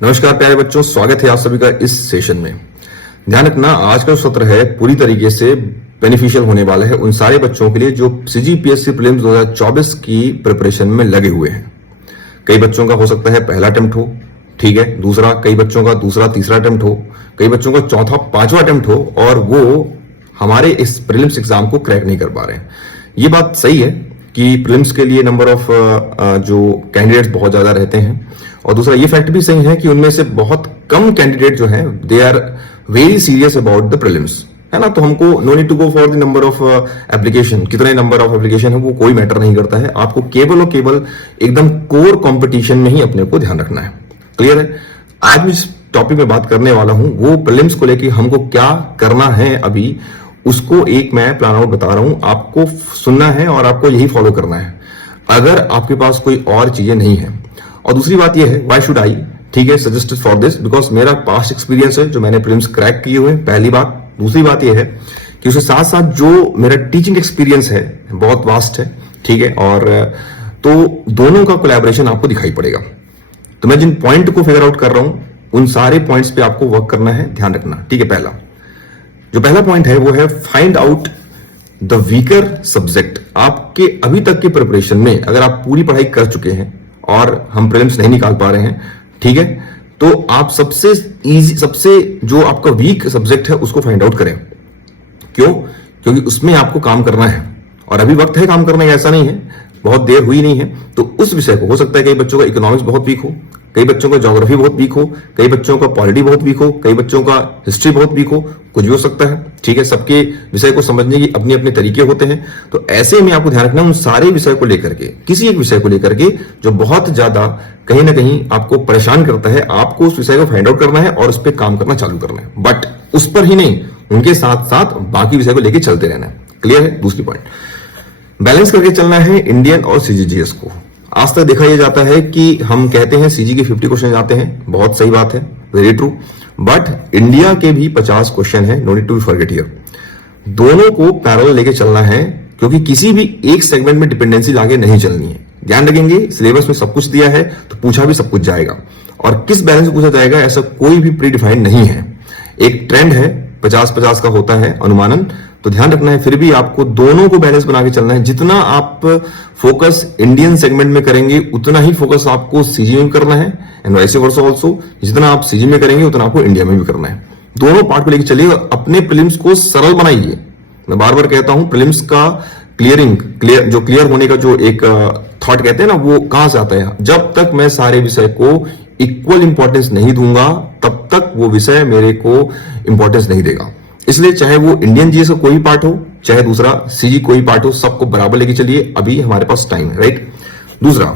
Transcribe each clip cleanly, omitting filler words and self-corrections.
नमस्कार प्यारे बच्चों, स्वागत है आप सभी का इस सेशन में। ध्यान रखना, आज का सत्र है पूरी तरीके से बेनिफिशियल होने वाला है उन सारे बच्चों के लिए जो सीजीपीएससी प्रीलिम्स 2024 की प्रिपरेशन में लगे हुए हैं। कई बच्चों का हो सकता है पहला अटेम्प्ट हो, ठीक है, दूसरा, कई बच्चों का दूसरा तीसरा अटेम्प्ट हो, कई बच्चों का चौथा पांचवा अटेम्प्ट हो और वो हमारे इस प्रीलिम्स एग्जाम को क्रैक नहीं कर पा रहे हैं। ये बात सही है कि प्रीलिम्स के लिए नंबर ऑफ जो कैंडिडेट्स बहुत ज्यादा रहते हैं, और दूसरा ये फैक्ट भी सही है कि उनमें से बहुत कम कैंडिडेट जो हैं they are very serious about the prelims, है ना। तो हमको no need to go for the number of application, कितने नंबर ऑफ एप्लीकेशन है वो कोई मैटर नहीं करता है। आपको केवल और केवल एकदम कोर कंपटीशन में ही अपने को ध्यान रखना है। क्लियर है? आज मैं जिस टॉपिक में बात करने वाला हूं वो प्रीलिम्स को लेकर हमको क्या करना है, अभी उसको एक मैं प्लान आउट बता रहा हूं, आपको सुनना है और आपको यही फॉलो करना है अगर आपके पास कोई और चीजें नहीं है। और दूसरी बात यह है, व्हाई शुड आई, ठीक है, सजेस्टेड फॉर दिस बिकॉज मेरा पास्ट एक्सपीरियंस है जो मैंने प्रीलिम्स क्रैक किए हुए, पहली बात। दूसरी बात यह है कि उसके साथ साथ जो मेरा टीचिंग एक्सपीरियंस है बहुत वास्ट है, ठीक है, और तो दोनों का कोलैबोरेशन आपको दिखाई पड़ेगा। तो मैं जिन पॉइंट को फिगर आउट कर रहा हूं उन सारे पॉइंट्स पे आपको वर्क करना है, ध्यान रखना, ठीक है। पहला पॉइंट है वो है find out the weaker subject. आपके अभी तक के प्रिपरेशन में अगर आप पूरी पढ़ाई कर चुके हैं और हम प्रीलिम्स नहीं निकाल पा रहे हैं, ठीक है, तो आप सबसे जो आपका वीक सब्जेक्ट है उसको फाइंड आउट करें। क्यों? क्योंकि उसमें आपको काम करना है और अभी वक्त है काम करने का, ऐसा नहीं है, बहुत देर हुई नहीं है। तो उस विषय को, हो सकता है कई बच्चों का इकोनॉमिक्स बहुत वीक हो, कई बच्चों का ज्योग्राफी बहुत वीक हो, कई बच्चों का पॉलिटी बहुत वीक हो, कई बच्चों का हिस्ट्री बहुत वीक हो, कुछ भी हो सकता है, ठीक है। सबके विषय को समझने की अपने अपने तरीके होते हैं। तो ऐसे में आपको ध्यान रखना उन सारे विषय को लेकर के, किसी एक विषय को लेकर के जो बहुत ज्यादा कहीं ना कहीं आपको परेशान करता है, आपको उस विषय को फाइंड आउट करना है और उस पर काम करना चालू करना है। बट उस पर ही नहीं, उनके साथ साथ बाकी विषय को लेकर चलते रहना है। क्लियर है? दूसरी पॉइंट, बैलेंस करके चलना है इंडियन और सीजीजीएस को। आज तक देखा यह जाता है कि हम कहते हैं सीजी के 50 क्वेश्चन आते हैं, बहुत सही बात है, वेरी ट्रू, बट इंडिया के भी 50 क्वेश्चन है, no need to forget here. दोनों को पैरेलल लेके चलना है क्योंकि किसी भी एक सेगमेंट में डिपेंडेंसी लाके नहीं चलनी है। ध्यान रखेंगे, सिलेबस में सब कुछ दिया है तो पूछा भी सब कुछ जाएगा, और किस बैलेंस में पूछा जाएगा ऐसा कोई भी प्री डिफाइंड नहीं है। एक ट्रेंड है 50-50 का होता है अनुमानन, तो ध्यान रखना है फिर भी आपको दोनों को बैलेंस बना के चलना है। जितना आप फोकस इंडियन सेगमेंट में करेंगे उतना ही फोकस आपको सीजी में करना है, एंड वाइस वर्सा ऑल्सो। जितना आप सीजी में करेंगे उतना आपको इंडिया में भी करना है। दोनों पार्ट को लेकर चलिए और अपने प्रीलिम्स को सरल बनाइए। मैं बार बार कहता हूं, प्रीलिम्स का क्लियर होने का जो एक थॉट कहते हैं ना, वो कहां से आता है? जब तक मैं सारे विषय को इक्वल इंपॉर्टेंस नहीं दूंगा तब तक वो विषय मेरे को इंपॉर्टेंस नहीं देगा। इसलिए चाहे वो इंडियन जीएस का कोई पार्ट हो, चाहे दूसरा सीजी कोई पार्ट हो, सबको बराबर लेके चलिए, अभी हमारे पास टाइम है, राइट। दूसरा,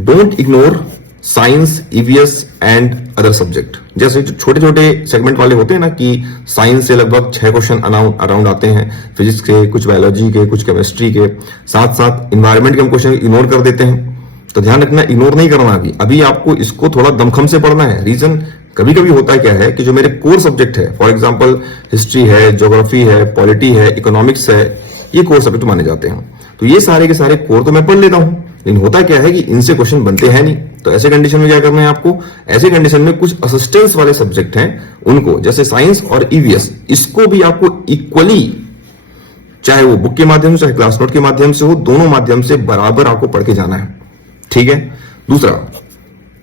don't ignore science, EVS and other subject. जैसे जो छोटे छोटे सेगमेंट वाले होते हैं ना, कि साइंस से लगभग 6 क्वेश्चन अराउंड आते हैं, फिजिक्स के, कुछ बायोलॉजी के, कुछ केमिस्ट्री के, साथ साथ इन्वायरमेंट के हम क्वेश्चन इग्नोर कर देते हैं। तो ध्यान रखना, इग्नोर नहीं करना, अभी आपको इसको थोड़ा दमखम से पढ़ना है। रीजन, कभी कभी होता क्या है कि जो मेरे कोर सब्जेक्ट है, फॉर एग्जांपल हिस्ट्री है, ज्योग्राफी है, पॉलिटी है, इकोनॉमिक्स है, ये कोर सब्जेक्ट माने जाते हैं। तो ये सारे के सारे कोर तो मैं पढ़ लेता हूं, लेकिन होता क्या है कि इनसे क्वेश्चन बनते हैं नहीं। तो ऐसे कंडीशन में क्या करना है आपको? ऐसे कंडीशन में कुछ असिस्टेंस वाले सब्जेक्ट हैं उनको, जैसे साइंस और ईवीएस, इसको भी आपको इक्वली, चाहे वो बुक के माध्यम से, चाहे क्लास नोट के माध्यम से हो, दोनों माध्यम से बराबर आपको पढ़ के जाना है, ठीक है। दूसरा,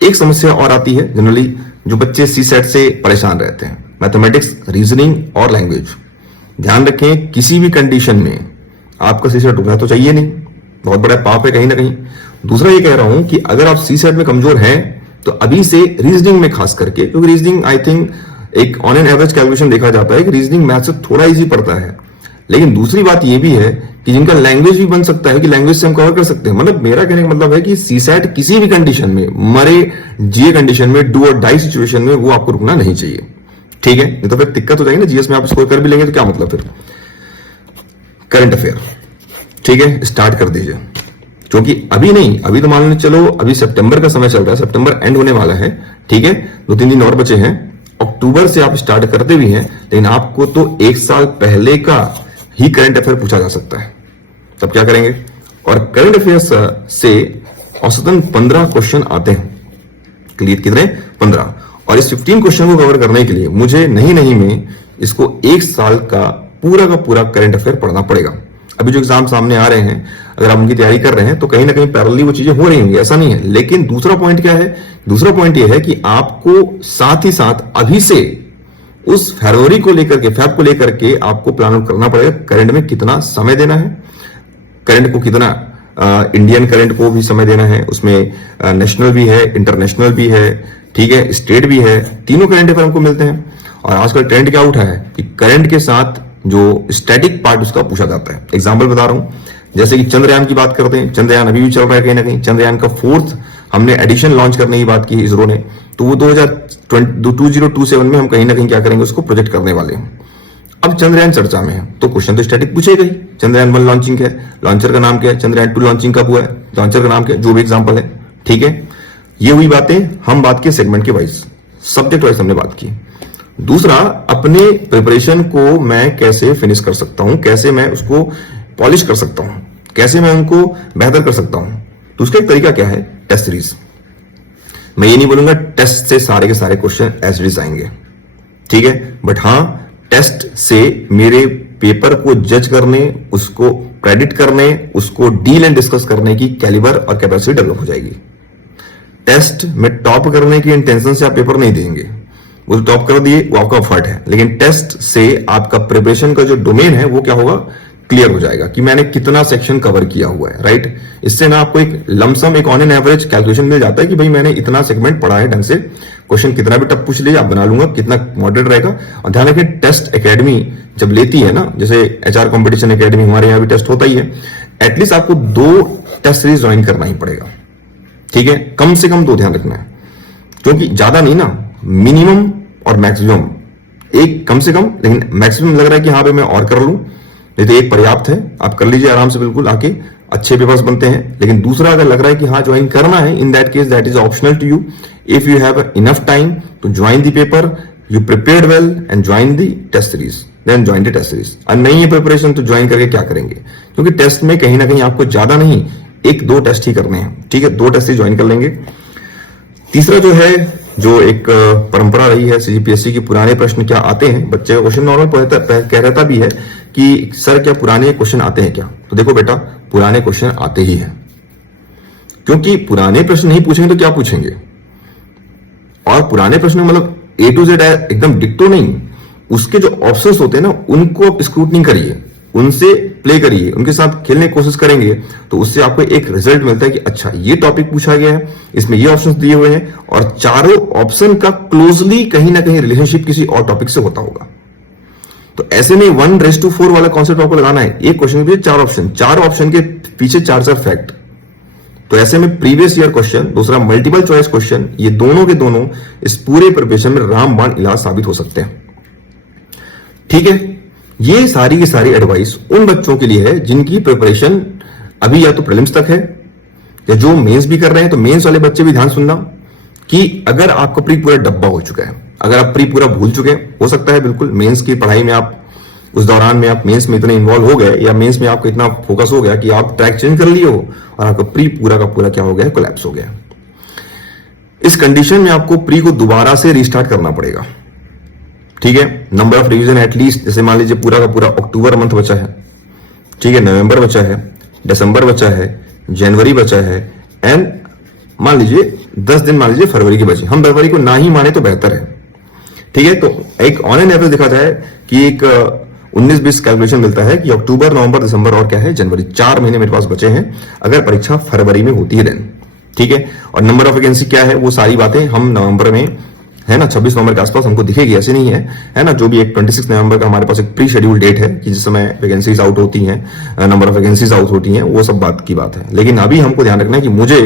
एक समस्या और आती है जनरली जो बच्चे सी सेट से परेशान रहते हैं, मैथमेटिक्स, रीजनिंग और लैंग्वेज। ध्यान रखें, किसी भी कंडीशन में आपका सी सेट रुकना तो चाहिए नहीं, बहुत बड़ा पाप है कहीं ना कहीं। दूसरा ये कह रहा हूं कि अगर आप सी सेट में कमजोर हैं तो अभी से रीजनिंग में खास करके, क्योंकि रीजनिंग आई थिंक एक ऑन एन एवरेज कैलकुलेशन देखा जाता है कि रीजनिंग मैथ से थोड़ा इजी पड़ता है। लेकिन दूसरी बात यह भी है कि जिनका लैंग्वेज भी बन सकता है कि लैंग्वेज से हम कवर कर सकते हैं। मतलब मेरा कहने का मतलब है कि सीसैट किसी भी कंडीशन में, मरे जिए कंडीशन में, डू और डाई सिचुएशन में वो आपको रुकना नहीं चाहिए, ठीक है। नहीं तो फिर दिक्कत हो जाएगी ना, जीएस में आप स्कोर कर भी लेंगे तो क्या मतलब फिर। करंट अफेयर, ठीक है, स्टार्ट कर दीजिए, क्योंकि अभी नहीं, अभी तो मान लो चलो अभी सितंबर का समय चल रहा है, सितंबर एंड होने वाला है, ठीक है, 2-3 दिन और बचे हैं। अक्टूबर से आप स्टार्ट करते भी हैं, लेकिन आपको तो 1 साल पहले का ही करंट अफेयर पूछा जा सकता है। तब क्या करेंगे? और करंट अफेयर्स से औसतन 15 क्वेश्चन आते हैं। क्लियर? कितने? 15। और इस 15 क्वेश्चन को कवर करने के लिए मुझे नहीं में इसको एक साल का पूरा करंट अफेयर पढ़ना पड़ेगा। अभी जो एग्जाम सामने आ रहे हैं, अगर आप उनकी तैयारी कर रहे हैं तो कहीं ना कहीं पैरेलली वो चीजें हो रही होंगी, ऐसा नहीं है। लेकिन दूसरा पॉइंट क्या है? दूसरा पॉइंट ये है कि आपको साथ ही साथ अभी से उस फरवरी को लेकर के, फैब को लेकर के आपको प्लान आउट करना पड़ेगा। करंट में कितना समय देना है, करंट को कितना इंडियन करंट को भी समय देना है, उसमें नेशनल भी है, इंटरनेशनल भी है, ठीक है, स्टेट भी है, तीनों करंट अफेयर हमको मिलते हैं। और आजकल ट्रेंड क्या उठा है कि करंट के साथ जो स्टैटिक पार्ट उसका पूछा जाता है। एग्जाम्पल बता रहा हूं, जैसे कि चंद्रयान की बात करते हैं, चंद्रयान अभी भी चल रहा है कहीं ना कहीं। चंद्रयान का 4th हमने एडिशन लॉन्च करने की बात की इसरो ने, तो वो 2027 में हम कहीं ना कहीं क्या करेंगे, उसको प्रोजेक्ट करने वाले हैं। अब चंद्रयान चर्चा में है तो क्वेश्चन तो स्टैटिक पूछेगा ही। चंद्रयान 1 लॉन्चिंग है, लॉन्चर का नाम क्या है, चंद्रयान 2 लॉन्चिंग कब हुआ है, लॉन्चर का नाम क्या है, जो भी एग्जाम्पल है, ठीक है। ये हुई बातें, हम बात की सेगमेंट के वाइज, सब्जेक्ट वाइज हमने बात की। दूसरा, अपने प्रिपरेशन को मैं कैसे फिनिश कर सकता हूं, कैसे मैं उसको पॉलिश कर सकता हूं, कैसे मैं उनको बेहतर कर सकता हूं। तो उसका एक तरीका क्या है, टेस्ट सीरीज। मैं ये नहीं बोलूंगा टेस्ट से सारे के सारे क्वेश्चन एज इट इज आएंगे, ठीक है, बट हां टेस्ट से मेरे पेपर को जज करने, उसको प्रेडिक्ट करने, उसको डील एंड डिस्कस करने की कैलिबर और कैपेसिटी डेवलप हो जाएगी। टेस्ट में टॉप करने की इंटेंशन से आप पेपर नहीं देंगे, वो टॉप कर दिए वो आपका एफर्ट है, लेकिन टेस्ट से आपका प्रिपरेशन का जो डोमेन है वो क्या होगा, क्लियर हो जाएगा कि मैंने कितना सेक्शन कवर किया हुआ है, राइट। इससे ना आपको एक लमसम, एक ऑन एन एवरेज कैलकुलेशन मिल जाता है कि भाई मैंने इतना सेगमेंट पढ़ा है ढंग से, क्वेश्चन कितना भी टफ पूछ लीजिए आप बना लूंगा, कितना मॉडरेट रहेगा। और ध्यान रखिए, टेस्ट एकेडमी जब लेती है ना, जैसे एचआर कॉम्पिटिशन एकेडमी, हमारे यहाँ भी टेस्ट होता ही है, एटलीस्ट आपको 2 टेस्ट सीरीज ज्वाइन करना ही पड़ेगा, ठीक है, कम से कम 2 ध्यान रखना है, क्योंकि ज्यादा नहीं ना, मिनिमम और मैक्सिमम, एक कम से कम, लेकिन मैक्सिमम लग रहा है कि हाँ भाई मैं और कर लूं, नहीं तो एक पर्याप्त है, आप कर लीजिए आराम से, बिल्कुल आके अच्छे पेपर्स बनते हैं। लेकिन दूसरा अगर लग रहा है कि हाँ ज्वाइन करना है, in that case that is optional to you. If you have enough time to join the paper, you prepared well and join the test series, then join the test series. और नहीं है preparation तो join करके क्या करेंगे, क्योंकि test में कहीं ना कहीं आपको ज्यादा नहीं, 1-2 टेस्ट ही करने हैं, ठीक है, 2 टेस्ट ही ज्वाइन कर लेंगे। तीसरा जो है, जो एक परंपरा रही है सीजीपीएससी की, पुराने प्रश्न क्या आते हैं, बच्चे का क्वेश्चन नॉर्मल कह रहता भी है कि सर क्या पुराने क्वेश्चन आते हैं क्या। तो देखो बेटा, पुराने क्वेश्चन आते ही हैं, क्योंकि पुराने प्रश्न नहीं पूछेंगे तो क्या पूछेंगे। और पुराने प्रश्न मतलब A to Z एकदम डिक्टो नहीं, उसके जो ऑप्शंस होते हैं ना, उनको आप स्क्रूटनी करिए, उनसे प्ले करिए, उनके साथ खेलने की कोशिश करेंगे, तो उससे आपको एक रिजल्ट मिलता है कि अच्छा ये टॉपिक पूछा गया है, इसमें ये ऑप्शंस दिए हुए हैं, और चारों ऑप्शन का क्लोजली कहीं ना कहीं रिलेशनशिप किसी और टॉपिक से होता होगा। तो ऐसे में 1:4 वाला कॉन्सेप्ट आपको लगाना है। एक क्वेश्चन के 4 ऑप्शन, 4 ऑप्शन के पीछे 4 फैक्ट। तो ऐसे में प्रीवियस ईयर क्वेश्चन, दूसरा मल्टीपल चॉइस क्वेश्चन, ये दोनों के दोनों इस पूरे प्रिपरेशन में रामबाण इलाज साबित हो सकते हैं, ठीक है। ये सारी की सारी एडवाइस उन बच्चों के लिए है जिनकी प्रिपरेशन अभी या तो प्रीलिम्स तक है, या जो मेंस भी कर रहे हैं। तो मेंस वाले बच्चे भी ध्यान सुनना कि अगर आपका प्री पूरा डब्बा हो चुका है, अगर आप प्री पूरा भूल चुके हैं, हो सकता है बिल्कुल मेंस की पढ़ाई में आप उस दौरान में आप मेंस में इतने इन्वॉल्व हो गए, या मेंस में आपको इतना फोकस हो गया कि आप ट्रैक चेंज कर लिए हो और आपका प्री पूरा का पूरा क्या हो गया, कोलैप्स हो गया। इस कंडीशन में आपको प्री को दोबारा से रीस्टार्ट करना पड़ेगा, ठीक है। नंबर ऑफ रिवीजन एटलीस्ट, जैसे मान लीजिए पूरा का पूरा अक्टूबर मंथ बचा है, ठीक है, नवंबर बचा है, दिसंबर बचा है, जनवरी बचा है, एंड मान लीजिए 10 दिन मान लीजिए फरवरी के बचे। हम फरवरी को ना ही माने तो बेहतर है, ठीक है। तो एक ऑन एन एवरेज देखा जाए कि एक 19-20 कैलकुलेशन मिलता है कि अक्टूबर, नवंबर, दिसंबर और क्या है, जनवरी, 4 महीने मेरे पास बचे हैं अगर परीक्षा फरवरी में होती है देन, ठीक है। और नंबर ऑफ वैकेंसी क्या है, वो सारी बातें हम नवंबर में, है ना, 26 नवंबर के आसपास हमको दिखेगी, ऐसे नहीं है ना। जो भी एक 26 नवंबर का हमारे पास एक प्री शेड्यूल डेट है कि जिस समय वैकेंसीज आउट होती हैं, नंबर ऑफ वैकेंसीज आउट होती हैं, वो सब बात की बात है। लेकिन अभी हमको ध्यान रखना है कि मुझे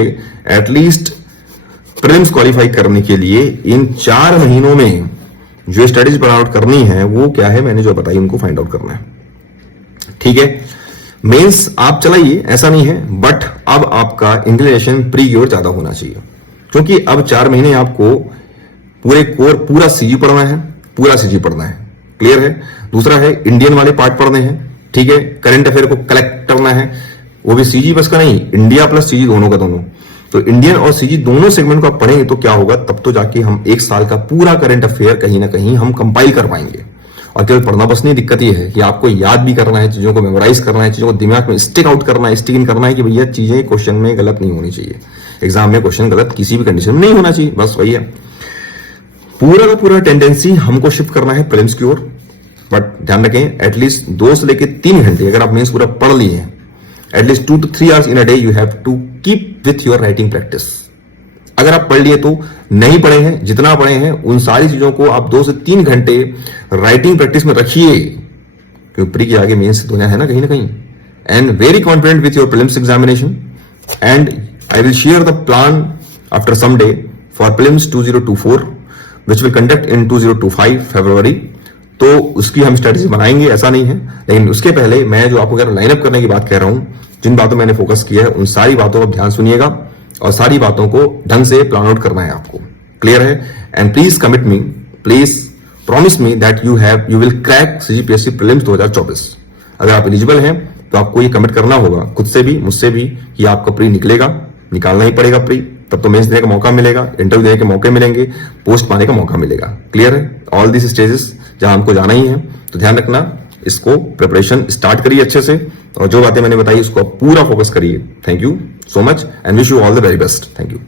एटलीस्ट प्रीलिम्स क्वालिफाई करने के लिए इन 4 महीनों में जो स्टडीज फाइंड आउट करनी है वो क्या है, मैंने जो बताई उनको फाइंड आउट करना है, ठीक है। मेंस आप चलाइए, ऐसा नहीं है, बट अब आपका इंक्लिनेशन प्री की ओर ज्यादा होना चाहिए, क्योंकि अब 4 महीने आपको पूरे कोर, पूरा सीजी पढ़ना है, पूरा सीजी पढ़ना है, क्लियर है। दूसरा है इंडियन वाले पार्ट पढ़ने हैं, ठीक है। करंट अफेयर को कलेक्ट करना है, वो भी सीजी बस का नहीं, इंडिया प्लस सीजी दोनों का दोनों। तो इंडियन और सीजी दोनों सेगमेंट को आप पढ़ेंगे तो क्या होगा, तब तो जाके हम एक साल का पूरा करंट अफेयर कहीं ना कहीं हम कंपाइल कर पाएंगे। और केवल पढ़ना बस नहीं, दिक्कत ये है कि आपको याद भी करना है, चीजों को मेमोराइज करना है, चीजों को दिमाग में स्टिक आउट करना है, स्टिक इन करना है कि भैया चीजें क्वेश्चन में गलत नहीं होनी चाहिए, एग्जाम में क्वेश्चन गलत किसी भी कंडीशन में नहीं होना चाहिए, बस वही है। पूरा का पूरा टेंडेंसी हमको शिफ्ट करना है प्रीलिम्स की ओर। बट ध्यान रखें, एटलीस्ट 2 से लेकर 3 घंटे अगर आप मेंस पूरा पढ़ लिए हैं, at least 2 to 3 hours in a day you have to keep with your writing practice. अगर आप पढ़ लिए तो, नहीं पढ़े हैं, जितना पढ़े हैं उन सारी चीजों को आप 2 से 3 घंटे राइटिंग प्रैक्टिस में रखिए, क्योंकि प्री के आगे मेंस दुनिया है ना कहीं ना कहीं। And very confident with your prelims examination, and I will share the plan after some day for prelims 2024 which will conduct in 2025 फरवरी। तो उसकी हम स्ट्रेटेजी बनाएंगे, ऐसा नहीं है, लेकिन उसके पहले मैं जो आपको लाइनअप करने की बात कह रहा हूं, जिन बातों मैंने फोकस किया है उन सारी बातों को ध्यान सुनिएगा और सारी बातों को ढंग से प्लान आउट करना है आपको। क्लियर है? And please commit me, please promise me that you will crack CGPSC prelims 2024। अगर आप एलिजिबल हैं तो आपको ये कमिट करना होगा खुद से भी, मुझसे भी, कि आपका प्री निकलेगा, निकालना ही पड़ेगा प्री, तब तो मेंस देने का मौका मिलेगा, इंटरव्यू देने के मौके मिलेंगे, पोस्ट पाने का मौका मिलेगा। क्लियर है? ऑल दिस स्टेजेस जहां हमको जाना ही है, तो ध्यान रखना, इसको प्रिपरेशन स्टार्ट करिए अच्छे से, और जो बातें मैंने बताई उसको पूरा फोकस करिए। Thank you so much and wish you all the very best. Thank you.